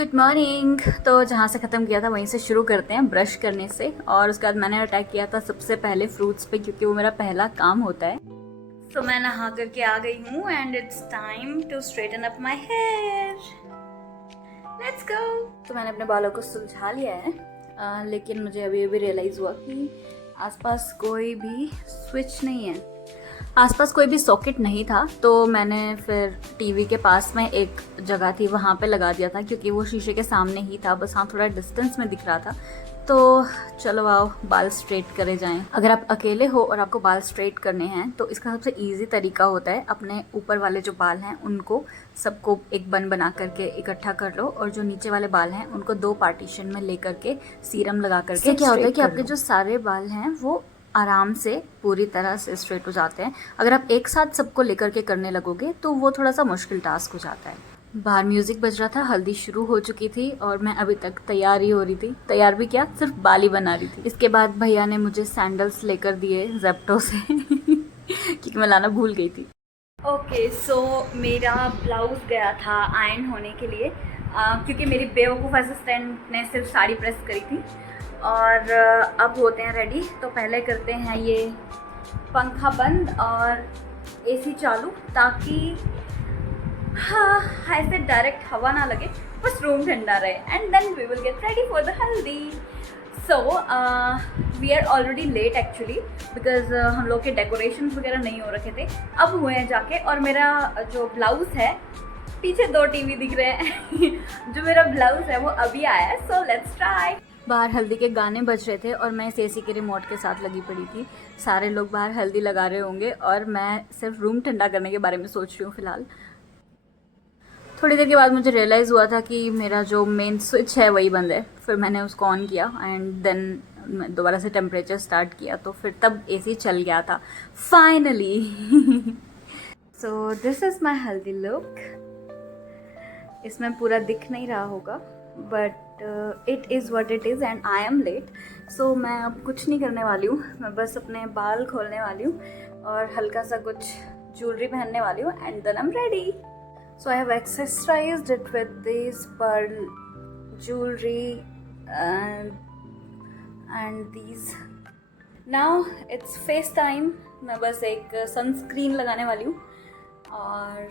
Good morning. तो जहाँ से ख़त्म किया था वहीं से शुरू करते हैं, ब्रश करने से। और उसके बाद मैंने अटैक किया था सबसे पहले फ्रूट्स पे, क्योंकि वो मेरा पहला काम होता है। तो मैं नहा करके आ गई हूँ and it's time to straighten up my hair. Let's go. तो मैंने अपने बालों को सुलझा लिया है, लेकिन मुझे अभी अभी रियलाइज़ हुआ कि आसपास कोई भी स्विच नहीं है, आसपास कोई भी सॉकेट नहीं था। तो मैंने फिर टीवी के पास में एक जगह थी वहाँ पे लगा दिया था, क्योंकि वो शीशे के सामने ही था, बस हाँ थोड़ा डिस्टेंस में दिख रहा था। तो चलो आओ बाल स्ट्रेट करे जाएं। अगर आप अकेले हो और आपको बाल स्ट्रेट करने हैं तो इसका सबसे इजी तरीका होता है, अपने ऊपर वाले जो बाल हैं उनको सबको एक बन बना करके इकट्ठा कर लो, और जो नीचे वाले बाल हैं उनको दो पार्टीशन में ले करके सीरम लगा करके क्या होता है कि आपके जो सारे बाल हैं वो आराम से पूरी तरह से स्ट्रेट हो जाते हैं। अगर आप एक साथ सबको लेकर के करने लगोगे तो वो थोड़ा सा मुश्किल टास्क हो जाता है। बाहर म्यूजिक बज रहा था, हल्दी शुरू हो चुकी थी और मैं अभी तक तैयार ही हो रही थी। तैयार भी क्या, सिर्फ बाल ही बना रही थी। इसके बाद भैया ने मुझे सैंडल्स लेकर दिए जेप्टो से क्योंकि मैं लाना भूल गई थी। ओके, सो मेरा ब्लाउज गया था आयरन होने के लिए, क्योंकि मेरी बेवकूफ़ असिस्टेंट ने सिर्फ साड़ी प्रेस करी थी। और अब होते हैं रेडी। तो पहले करते हैं ये पंखा बंद और एसी चालू, ताकि हाँ ऐसे डायरेक्ट हवा ना लगे, बस रूम ठंडा रहे। And then we will get ready for the haldi. So we are already late actually, because हम लोग के डेकोरेशंस वगैरह नहीं हो रखे थे, अब हुए हैं जाके। और मेरा जो ब्लाउज़ है, पीछे दो टीवी दिख रहे हैं जो मेरा ब्लाउज़ है वो अभी आया है। So let's try. बाहर हल्दी के गाने बज रहे थे और मैं इस एसी के रिमोट के साथ लगी पड़ी थी। सारे लोग बाहर हल्दी लगा रहे होंगे और मैं सिर्फ रूम ठंडा करने के बारे में सोच रही हूँ फ़िलहाल। थोड़ी देर के बाद मुझे रियलाइज़ हुआ था कि मेरा जो मेन स्विच है वही बंद है। फिर मैंने उसको ऑन किया एंड देन दोबारा से टेम्परेचर स्टार्ट किया, तो फिर तब एसी चल गया था finally. So this is my haldi look. इसमें पूरा दिख नहीं रहा होगा, but it is what it is and I am late. So मैं अब कुछ नहीं करने वाली हूँ, मैं बस अपने बाल खोलने वाली हूँ और हल्का सा कुछ ज्वेलरी पहनने वाली हूँ and then I am ready. So I have accessorised it with this pearl jewellery and these. Now it's face time. मैं बस एक सनस्क्रीन लगाने वाली हूँ और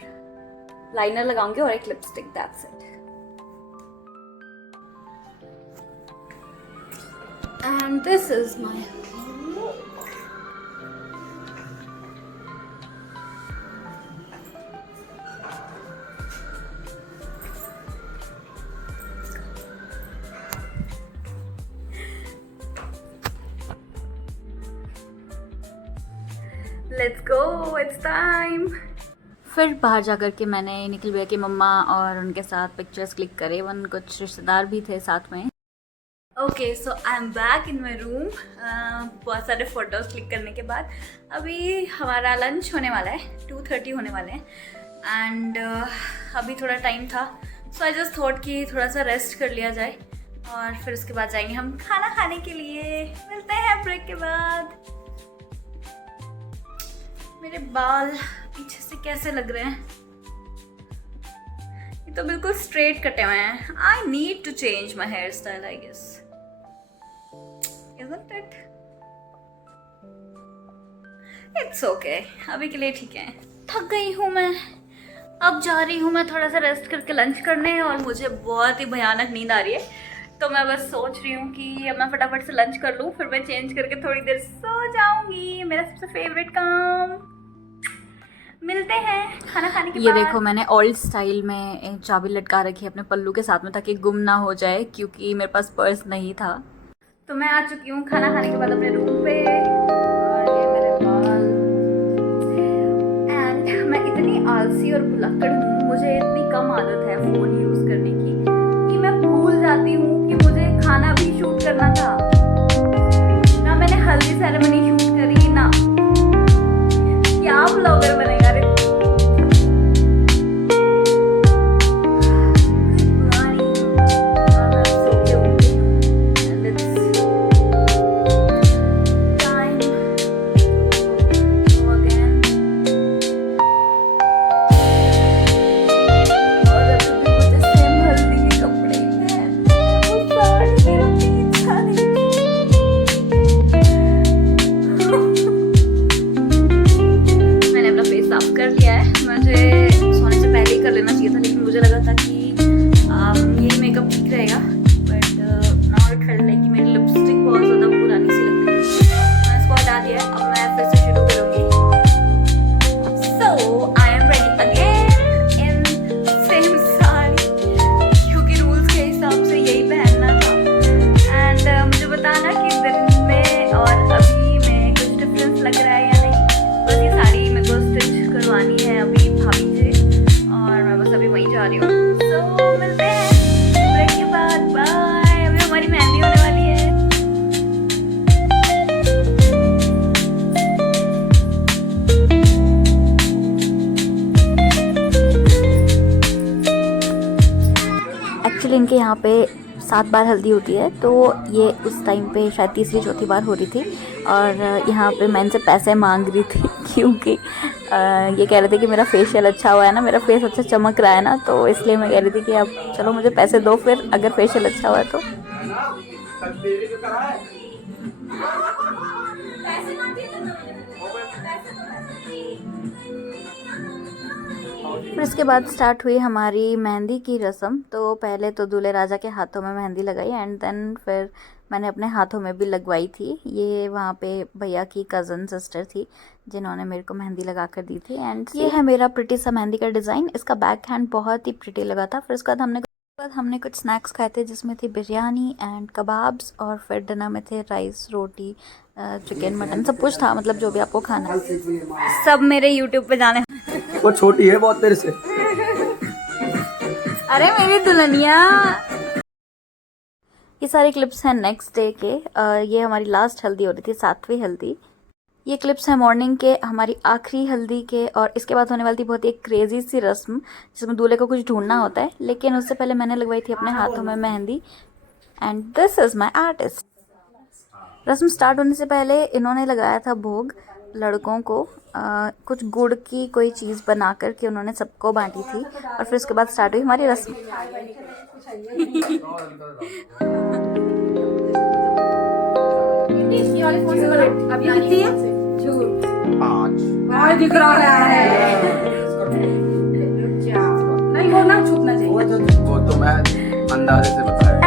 लाइनर लगाऊंगी और एक lipstick, that's it. And this is my look. Let's go, it's time. फिर बाहर जाकर के मैंने निखिल भैया की मम्मा और उनके साथ पिक्चर्स क्लिक करे। इवन कुछ रिश्तेदार भी थे साथ में। Okay, so I am back in my room. बहुत सारे फ़ोटोज़ क्लिक करने के बाद अभी हमारा लंच होने वाला है, 2:30 होने वाले हैं। एंड अभी थोड़ा टाइम था, सो आई जस्ट थॉट कि थोड़ा सा रेस्ट कर लिया जाए और फिर उसके बाद जाएंगे हम खाना खाने के लिए। मिलते हैं ब्रेक के बाद। मेरे बाल पीछे से कैसे लग रहे हैं, ये तो बिल्कुल स्ट्रेट कटे हुए हैं। I need to change my hair style I guess, isn't it? It's okay, अभी के लिए ठीक है। थक गई हूँ मैं, अब जा रही हूँ मैं थोड़ा सा रेस्ट करके लंच करने, और मुझे बहुत ही भयानक नींद आ रही है। तो मैं बस सोच रही हूँ कि अब मैं फटाफट से लंच कर लूँ, फिर मैं चेंज करके थोड़ी देर सो जाऊँगी। मेरा सबसे फेवरेट काम। मिलते हैं खाना खाने के बाद। ये देखो, मैंने ओल्ड स्टाइल में चाबी लटका रखी है अपने पल्लू के साथ में, ताकि गुम ना हो जाए, क्योंकि मेरे पास पर्स नहीं था। तो मैं आ चुकी हूँ खाना खाने के बाद अपने रूम पे, और ये मेरे बाल। एंड मैं इतनी आलसी और भुलक्कड़ हूँ, मुझे इतनी कम आदत है फ़ोन यूज़ करने की कि मैं भूल जाती हूँ कि मुझे खाना भी शूट करना था। ना मैंने हल्दी सेरेमनी शूट करी, ना क्या ब्लॉगर बनेगा रे। इनके यहाँ पे 7 बार हल्दी होती है, तो ये उस टाइम पे शायद तीसरी चौथी बार हो रही थी। और यहाँ पे मैं इनसे पैसे मांग रही थी क्योंकि ये कह रहे थे कि मेरा फेशियल अच्छा हुआ है ना, मेरा फेस अच्छा चमक रहा है ना, तो इसलिए मैं कह रही थी कि अब चलो मुझे पैसे दो फिर, अगर फेशियल अच्छा हुआ है तो। फिर इसके बाद स्टार्ट हुई हमारी मेहंदी की रस्म। तो पहले तो दूल्हे राजा के हाथों में मेहंदी लगाई एंड देन फिर मैंने अपने हाथों में भी लगवाई थी। ये वहाँ पे भैया की कज़न सिस्टर थी जिन्होंने मेरे को मेहंदी लगा कर दी थी। एंड ये है मेरा प्रिटी सा मेहंदी का डिज़ाइन। इसका बैक हैंड बहुत ही प्रिटी लगा था। फिर उसके बाद हमने कुछ स्नैक्स खाए थे जिसमें थी बिरयानी एंड कबाब्स, और फिर डिनर में थे राइस, रोटी, चिकन, मटन, सब कुछ था, मतलब जो भी आपको खाना है। सब मेरे यूट्यूब पे जाने। वो छोटी है बहुत तेरे से। अरे मेरी दुल्हनिया। ये सारे क्लिप्स हैं नेक्स्ट डे के। ये हमारी लास्ट हल्दी हो रही थी, 7वीं हल्दी। ये क्लिप्स हैं मॉर्निंग के, हमारी आखिरी हल्दी के। और इसके बाद होने वाली थी बहुत ही क्रेजी सी रस्म जिसमें दूल्हे को कुछ ढूंढना होता है, लेकिन उससे पहले मैंने लगवाई थी अपने हाथों में mehndi. And this is my artist. रस्म स्टार्ट होने से पहले इन्होंने लगाया था भोग लड़कों को। कुछ गुड़ की कोई चीज़ बना कर के उन्होंने सबको बांटी थी। और फिर उसके बाद स्टार्ट हुई हमारी रस्म। अभी कितनी है? 5 दिख रहा है। नहीं वो ना छूटना चाहिए। वो तो मैं अंदाजे से बताया।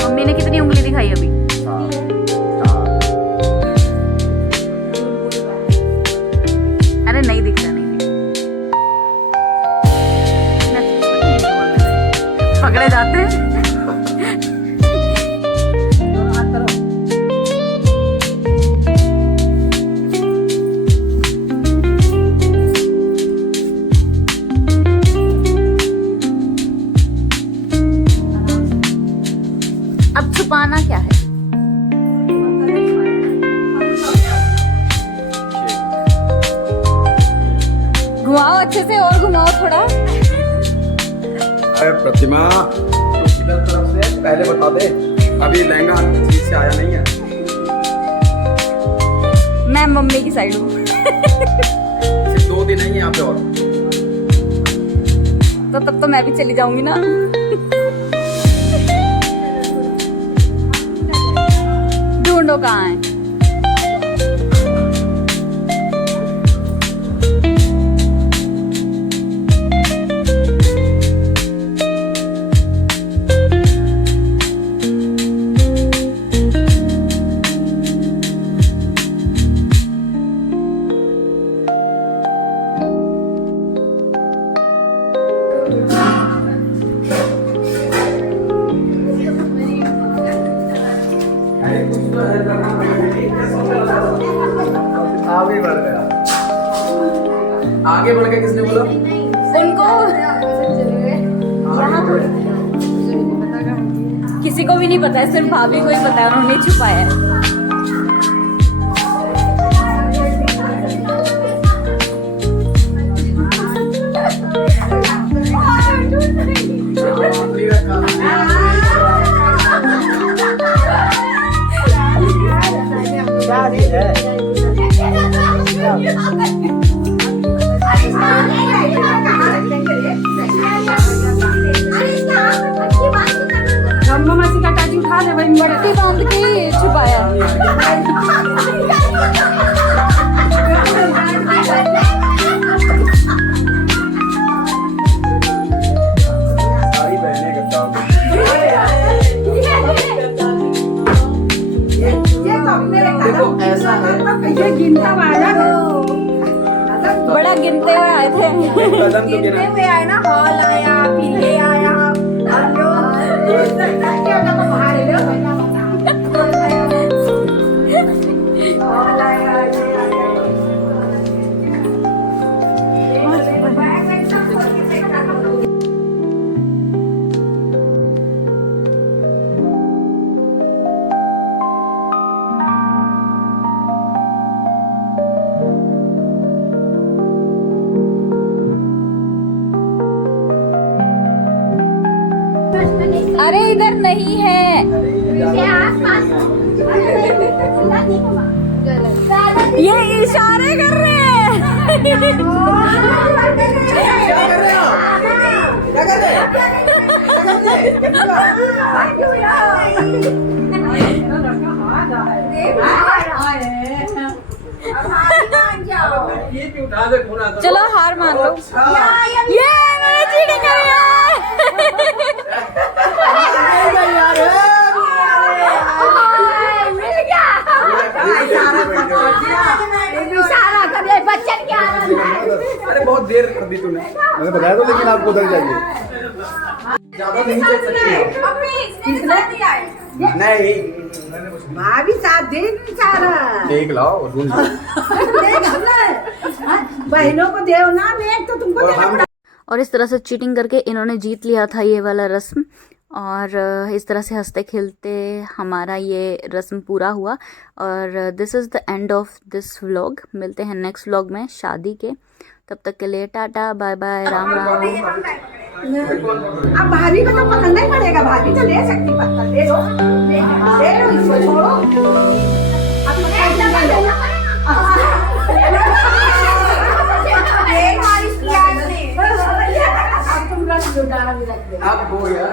मम्मी ने कितनी उंगली दिखाई अभी? अरे नहीं दिख रहा, नहीं दिख रहा। पकड़े जाते हैं। अब छुपाना क्या है? घुमाओ अच्छे से, और घुमाओ थोड़ा। अरे प्रतिमा, तो किधर तरफ से पहले बता दे, अभी लहंगा ठीक से आया नहीं है। मैं मम्मी की साइड हूँ। सिर्फ 2 दिन नहीं है यहाँ पे और। तो तब तो मैं भी चली जाऊंगी ना। ढूंढो कहाँ है? आगे बढ़ गया। आगे बढ़ के किसने बोला? उनको किसी को भी नहीं पता है, सिर्फ भाभी को ही पता है, उन्होंने छुपाया है। मट्टी बांध के छुपाया। सारी बहनें इकट्ठा हो गई। देखो ऐसा है, ये गिनता वाला बड़ा गिनते हुए आए थे। कदम तो गिना। गिनते हुए आया ना, हॉल आया, फिर ये आया, हम लोग हॉल आया, ये आया। अरे इधर नहीं है। ये इशारे कर रहे हैं। क्या कर रहे हो? क्या कर रहे हो? ये क्यों उठा दे फोन आता? चलो हार मान लो। ये मैंने चीटिंग करी है। अरे बहुत देर कर दी तूने। मैंने बताया तो, लेकिन आपको उधर जाइए। ज्यादा नहीं चल सकती हो। नहीं, भाभी साथ दे सारा देख लाओ और ढूंढ लो। बहनों को देव ना नेक तो तुमको देना पड़ा। और इस तरह से चीटिंग करके इन्होंने जीत लिया था ये वाला रस्म। और इस तरह से हंसते खेलते हमारा ये रस्म पूरा हुआ। और this is the end of this vlog. मिलते हैं नेक्स्ट व्लॉग में शादी के। तब तक के लिए ta ta bye bye, Ram Ram. अब भाभी को तो पकड़ना ही पड़ेगा। भाभी तो ले सकती पत्थर। ले लो इसको, छोड़ो। अब तुम रख दो, डाला भी रख दो। अब हो गया।